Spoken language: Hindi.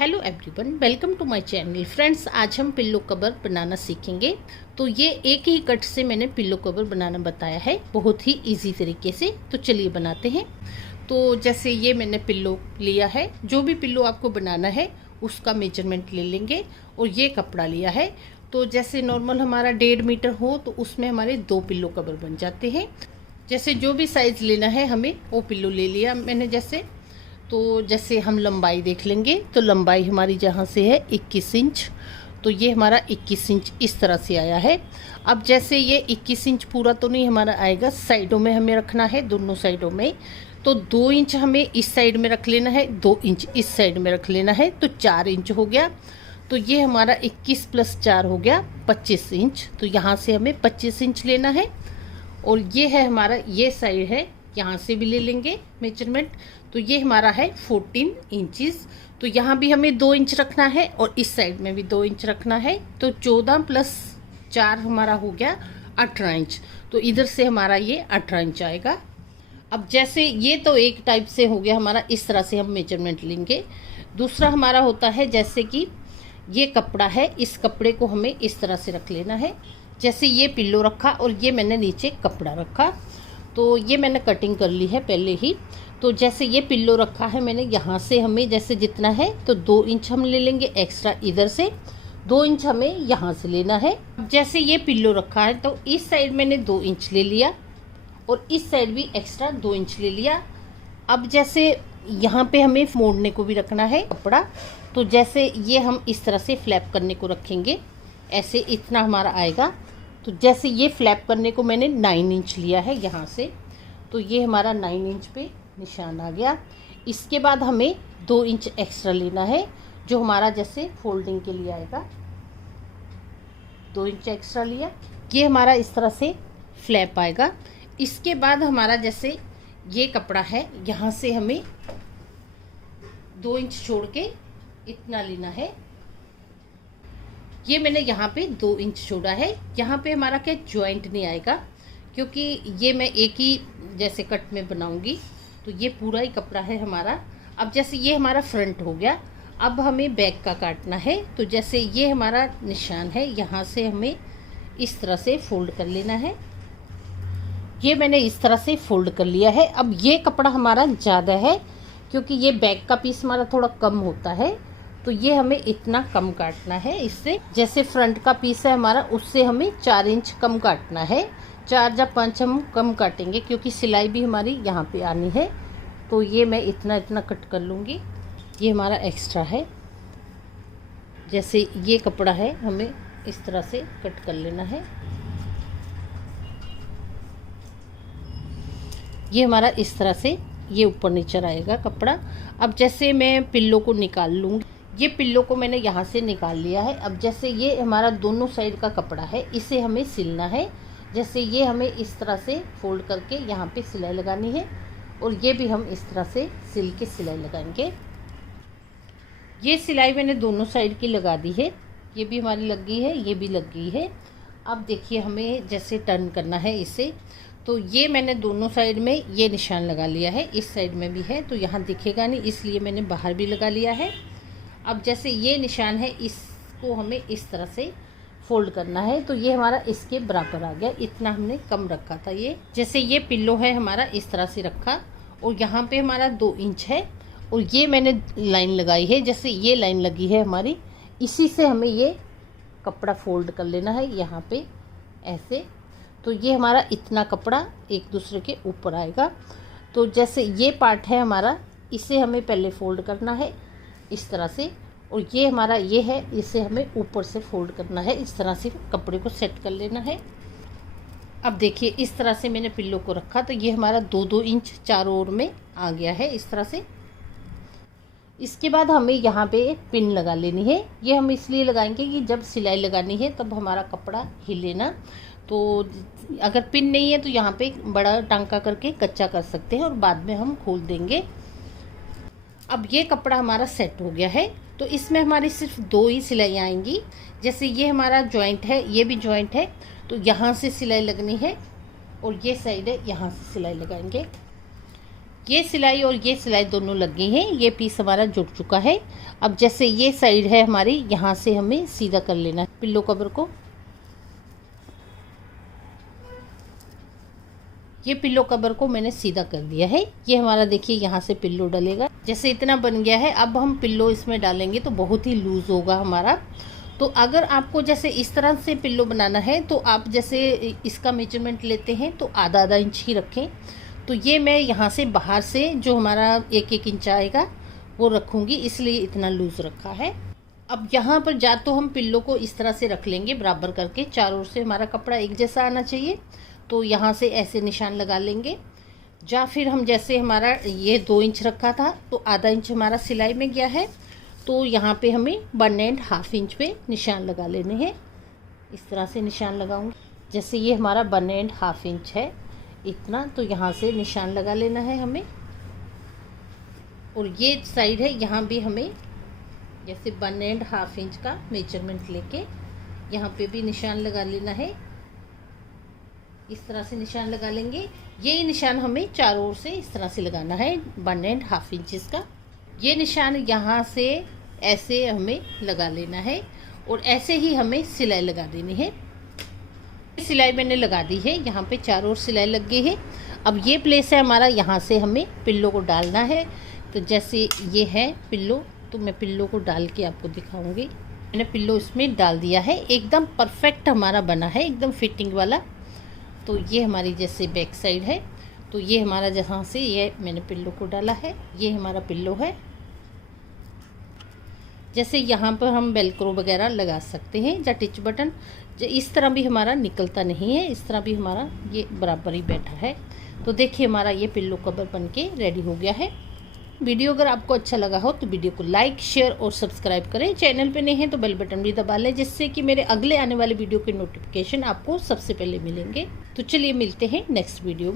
Hello everyone, welcome to my channel. Friends, आज हम पिल्लो कवर बनाना सीखेंगे। तो ये एक ही कट से मैंने पिल्लो कवर बनाना बताया है, बहुत ही इजी तरीके से। तो चलिए बनाते हैं। तो जैसे ये मैंने पिल्लो लिया है, जो भी पिल्लो आपको बनाना है उसका मेजरमेंट ले लेंगे। और ये कपड़ा लिया है, तो जैसे नॉर्मल हमारा 1.5 मीटर हो तो उसमें हमारे 2 पिल्लो कवर बन जाते हैं। जैसे जो भी साइज़ लेना है हमें वो पिल्लो ले लिया मैंने। जैसे हम लंबाई देख लेंगे, तो लंबाई हमारी जहाँ से है 21 इंच, तो ये हमारा 21 इंच इस तरह से आया है। अब जैसे ये 21 इंच पूरा तो नहीं हमारा आएगा, साइडों में हमें रखना है, दोनों साइडों में। तो 2 इंच हमें इस साइड में रख लेना है, 2 इंच इस साइड में रख लेना है, तो 4 इंच हो गया। तो ये हमारा 21 + 4 हो गया 25 इंच। तो यहाँ से हमें 25 इंच लेना है। और ये है हमारा, ये साइड है, यहाँ से भी ले लेंगे मेजरमेंट। तो ये हमारा है 14 इंचज़। तो यहाँ भी हमें 2 इंच रखना है और इस साइड में भी 2 इंच रखना है। तो 14 + 4 हमारा हो गया 18 इंच। तो इधर से हमारा ये 18 इंच आएगा। अब जैसे ये तो एक टाइप से हो गया हमारा, इस तरह से हम मेजरमेंट लेंगे। दूसरा हमारा होता है, जैसे कि ये कपड़ा है, इस कपड़े को हमें इस तरह से रख लेना है। जैसे ये पिल्लो रखा और ये मैंने नीचे कपड़ा रखा, तो ये मैंने कटिंग कर ली है पहले ही। तो जैसे ये पिल्लो रखा है मैंने, यहाँ से हमें जैसे जितना है तो 2 इंच हम ले लेंगे एक्स्ट्रा, इधर से 2 इंच हमें यहाँ से लेना है। जैसे ये पिल्लो रखा है तो इस साइड मैंने 2 इंच ले लिया और इस साइड भी एक्स्ट्रा 2 इंच ले लिया। अब जैसे यहाँ पे हमें मोड़ने को भी रखना है कपड़ा, तो जैसे ये हम इस तरह से फ्लैप करने को रखेंगे, ऐसे इतना हमारा आएगा। तो जैसे ये फ्लैप करने को मैंने 9 इंच लिया है यहाँ से, तो ये हमारा 9 इंच पे निशान आ गया। इसके बाद हमें 2 इंच एक्स्ट्रा लेना है, जो हमारा जैसे फोल्डिंग के लिए आएगा। 2 इंच एक्स्ट्रा लिया, ये हमारा इस तरह से फ्लैप आएगा। इसके बाद हमारा जैसे ये कपड़ा है, यहाँ से हमें 2 इंच छोड़ के इतना लेना है। ये मैंने यहाँ पे 2 इंच छोड़ा है। यहाँ पे हमारा क्या जॉइंट नहीं आएगा, क्योंकि ये मैं एक ही जैसे कट में बनाऊंगी। तो ये पूरा ही कपड़ा है हमारा। अब जैसे ये हमारा फ्रंट हो गया, अब हमें बैक का काटना है। तो जैसे ये हमारा निशान है, यहाँ से हमें इस तरह से फोल्ड कर लेना है। ये मैंने इस तरह से फोल्ड कर लिया है। अब ये कपड़ा हमारा ज़्यादा है, क्योंकि ये बैक का पीस हमारा थोड़ा कम होता है, तो ये हमें इतना कम काटना है इससे। जैसे फ्रंट का पीस है हमारा, उससे हमें 4 इंच कम काटना है। 4 या 5 हम कम काटेंगे, क्योंकि सिलाई भी हमारी यहाँ पे आनी है। तो ये मैं इतना कट कर लूँगी। ये हमारा एक्स्ट्रा है। जैसे ये कपड़ा है, हमें इस तरह से कट कर लेना है। ये हमारा इस तरह से ये ऊपर नीचे आएगा कपड़ा। अब जैसे मैं पिल्लो को निकाल लूँगी। ये पिल्लो को मैंने यहाँ से निकाल लिया है। अब जैसे ये हमारा दोनों साइड का कपड़ा है, इसे हमें सिलना है। जैसे ये हमें इस तरह से फोल्ड करके यहाँ पे सिलाई लगानी है, और ये भी हम इस तरह से सिल के सिलाई लगाएंगे। ये सिलाई मैंने दोनों साइड की लगा दी है। ये भी हमारी लग गई है, ये भी लग गई है। अब देखिए हमें जैसे टर्न करना है इसे। तो ये मैंने दोनों साइड में ये निशान लगा लिया है, इस साइड में भी है, तो यहाँ दिखेगा नहीं, इसलिए मैंने बाहर भी लगा लिया है। अब जैसे ये निशान है, इसको हमें इस तरह से फोल्ड करना है। तो ये हमारा इसके बराबर आ गया, इतना हमने कम रखा था। ये जैसे ये पिल्लो है हमारा, इस तरह से रखा, और यहाँ पे हमारा 2 इंच है, और ये मैंने लाइन लगाई है। जैसे ये लाइन लगी है हमारी, इसी से हमें ये कपड़ा फोल्ड कर लेना है यहाँ पे ऐसे। तो ये हमारा इतना कपड़ा एक दूसरे के ऊपर आएगा। तो जैसे ये पार्ट है हमारा, इसे हमें पहले फोल्ड करना है इस तरह से, और ये हमारा ये है, इसे हमें ऊपर से फोल्ड करना है। इस तरह से कपड़े को सेट कर लेना है। अब देखिए इस तरह से मैंने पिल्लो को रखा, तो ये हमारा 2-2 इंच चारों ओर में आ गया है इस तरह से। इसके बाद हमें यहाँ पे एक पिन लगा लेनी है। ये हम इसलिए लगाएंगे कि जब सिलाई लगानी है तब हमारा कपड़ा हिले ना। तो अगर पिन नहीं है तो यहाँ पे बड़ा टांका करके कच्चा कर सकते हैं, और बाद में हम खोल देंगे। अब ये कपड़ा हमारा सेट हो गया है, तो इसमें हमारी सिर्फ 2 ही सिलाइयाँ आएंगी। जैसे ये हमारा जॉइंट है, ये भी जॉइंट है, तो यहाँ से सिलाई लगनी है, और ये साइड है, यहाँ से सिलाई लगाएंगे। ये सिलाई और ये सिलाई दोनों लग गई हैं। ये पीस हमारा जुड़ चुका है। अब जैसे ये साइड है हमारी, यहाँ से हमें सीधा कर लेना है पिल्लो कवर को। ये पिल्लो कवर को मैंने सीधा कर दिया है। ये हमारा देखिए यहाँ से पिल्लो डलेगा। जैसे इतना बन गया है, अब हम पिल्लो इसमें डालेंगे तो बहुत ही लूज होगा हमारा। तो अगर आपको जैसे इस तरह से पिल्लो बनाना है तो आप जैसे इसका मेजरमेंट लेते हैं तो आधा आधा इंच ही रखें। तो ये मैं यहाँ से बाहर से जो हमारा 1-1 इंच आएगा वो रखूँगी, इसलिए इतना लूज़ रखा है। अब यहाँ पर जा तो हम पिल्लो को इस तरह से रख लेंगे बराबर करके, चारों ओर से हमारा कपड़ा एक जैसा आना चाहिए। तो यहाँ से ऐसे निशान लगा लेंगे। या फिर हम जैसे हमारा ये 2 इंच रखा था तो आधा इंच हमारा सिलाई में गया है, तो यहाँ पे हमें 1.5 इंच पे निशान लगा लेने हैं। इस तरह से निशान लगाऊंगी। जैसे ये हमारा 1.5 इंच है इतना, तो यहाँ से निशान लगा लेना है हमें। और ये साइड है, यहाँ भी हमें जैसे 1.5 इंच का मेजरमेंट लेके यहाँ पे भी निशान लगा लेना है। इस तरह से निशान लगा लेंगे। ये निशान हमें चारों ओर से इस तरह से लगाना है 1.5 इंच का। ये निशान यहाँ से ऐसे हमें लगा लेना है और ऐसे ही हमें सिलाई लगा देनी है। सिलाई मैंने लगा दी है, यहाँ पे चारों ओर सिलाई लग गई है। अब ये प्लेस है हमारा, यहाँ से हमें पिल्लो को डालना है। तो जैसे ये है पिल्लो, तो मैं पिल्लो को डाल के आपको दिखाऊंगी। मैंने पिल्लो इसमें डाल दिया है, एकदम परफेक्ट हमारा बना है, एकदम फिटिंग वाला। तो ये हमारी जैसे बैक साइड है, तो ये हमारा जहाँ से ये मैंने पिल्लो को डाला है, ये हमारा पिल्लो है। जैसे यहाँ पर हम वेलक्रो वगैरह लगा सकते हैं या टिच बटन, इस तरह भी हमारा निकलता नहीं है, इस तरह भी हमारा ये बराबर ही बैठा है। तो देखिए हमारा ये पिल्लो कवर बनके रेडी हो गया है। वीडियो अगर आपको अच्छा लगा हो तो वीडियो को लाइक, शेयर और सब्सक्राइब करें। चैनल पे नए हैं तो बेल बटन भी दबा लें, जिससे कि मेरे अगले आने वाले वीडियो के नोटिफिकेशन आपको सबसे पहले मिलेंगे। तो चलिए मिलते हैं नेक्स्ट वीडियो में।